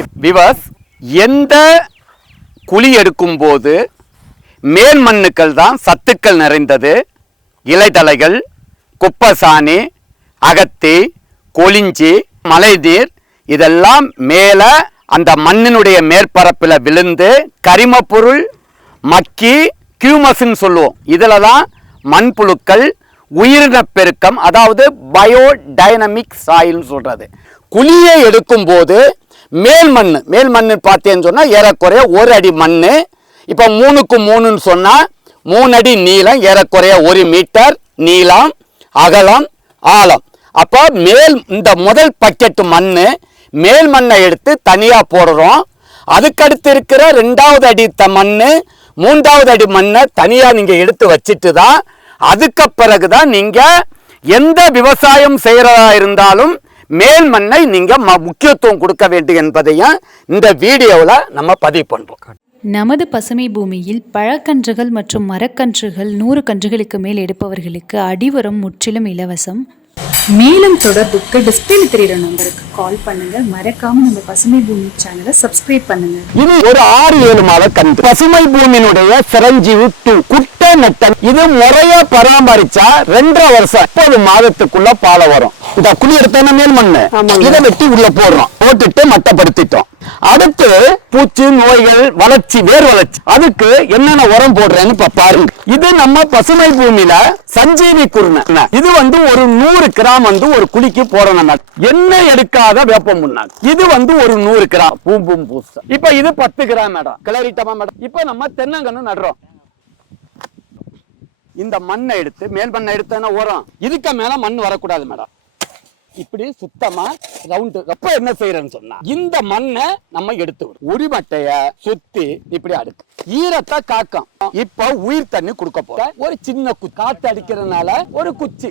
விவாஸ் எந்த குழி எடுக்கும் போது மேல் மண்ணுக்கள் தான் சத்துக்கள் நிறைந்தது? இலைதலைகள் குப்பசாணி அகத்தி கொளிஞ்சி மழைநீர் இதெல்லாம் மேலே அந்த மண்ணினுடைய மேற்பரப்பில் விழுந்து கரிமப்பொருள் மக்கி கியூமஸ்ன்னு சொல்லுவோம். இதில் தான் மண்புழுக்கள் உயிரின பெருக்கம் அதாவது பயோடைனமிக் சாயில்னு சொல்கிறது குழியை எடுக்கும்போது மேல் மண் மேல் மண் பார்த்தேன்னு சொன்னால் ஏறக்குறைய ஒரு அடி மண் இப்போ மூணுக்கு மூணுன்னு சொன்னால் மூணு அடி நீளம் ஏறக்குறைய ஒரு மீட்டர் நீளம் அகலம் ஆழம். அப்போ மேல் இந்த முதல் பக்கெட்டு மண் மேல் மண்ணை எடுத்து தனியாக போடுறோம். அதுக்கடுத்து இருக்கிற ரெண்டாவது அடி த மண் மூன்றாவது அடி மண்ணை தனியாக நீங்கள் எடுத்து வச்சுட்டு தான் அதுக்கு பிறகு தான் நீங்கள் எந்த விவசாயம் செய்கிறதா இருந்தாலும் மேல் மண்ணை நீங்கள் முக்கியத்துவம் கொடுக்க வேண்டும் என்பதையும் இந்த வீடியோவில் நம்ம பதிவு பண்ணுறோம் நமது பசுமை பூமியில் பழக்கன்றுகள் மற்றும் மரக்கன்றுகள் நூறு கன்றுகளுக்கு மேல் எடுப்பவர்களுக்கு அடிவரம் முற்றிலும் இலவசம். மேலும் தொடர்புக்கு டிஸ்பிளேல தெரியுற நம்பருக்கு கால் பண்ணுங்க. மறக்காம நம்ம பசுமை பூமி சேனலை சப்ஸ்கிரைப் பண்ணுங்க. இது ஒரு ஆறு ஏழு மாத கன்று. பசுமை பூமியினுடைய சிரஞ்சீவி டூ குட்டை நெட்டன் இது முறையா பராமரிச்சா ரெண்டரை வருஷம் முப்பது மாதத்துக்குள்ள பாலை வரும். இந்த குழி எடுத்தோம்னா மேல் மண்ணு? இதை வெட்டி உள்ள போடுறோம். போட்டுட்டு மட்டப்படுத்திட்டோம். அடுத்து பூச்சி நோய்கள் வளர்ச்சி வேர் வளர்ச்சி. அதுக்கு என்னென்ன உரம் போடுறேன்னு இப்ப பாருங்க. இது நம்ம பசுமை பூமியில சஞ்சீவி குருணை. இது வந்து ஒரு நூறு கிராம் வந்து ஒரு குழிக்கு போடணும். எண்ணெய் எடுக்காத வேப்பம் முன்னாடி இது வந்து ஒரு நூறு கிராம். பூம் பூம் பூச இப்ப இது பத்து கிராம் மேடம். கிளறிட்டமா மேடம்? இப்ப நம்ம தென்னங்கன்னு நடுறோம். இந்த மண்ணை எடுத்து மேல் மண்ணை எடுத்தேன்னா உரம். இதுக்கு மேல மண் வரக்கூடாது மேடம். இப்படி சுத்தமா ரவுண்டு அப்ப என்ன செய்யறேன்னு சொன்னா இந்த மண்ணை நம்ம எடுத்து விடும் உரிமட்டைய சுத்தி இப்படி அடுக்கு. ஈரத்தை காக்கும். இப்ப உயிர் தண்ணி கொடுக்க போற ஒரு சின்ன கு- காத்து அடிக்கிறதுனால ஒரு குச்சி.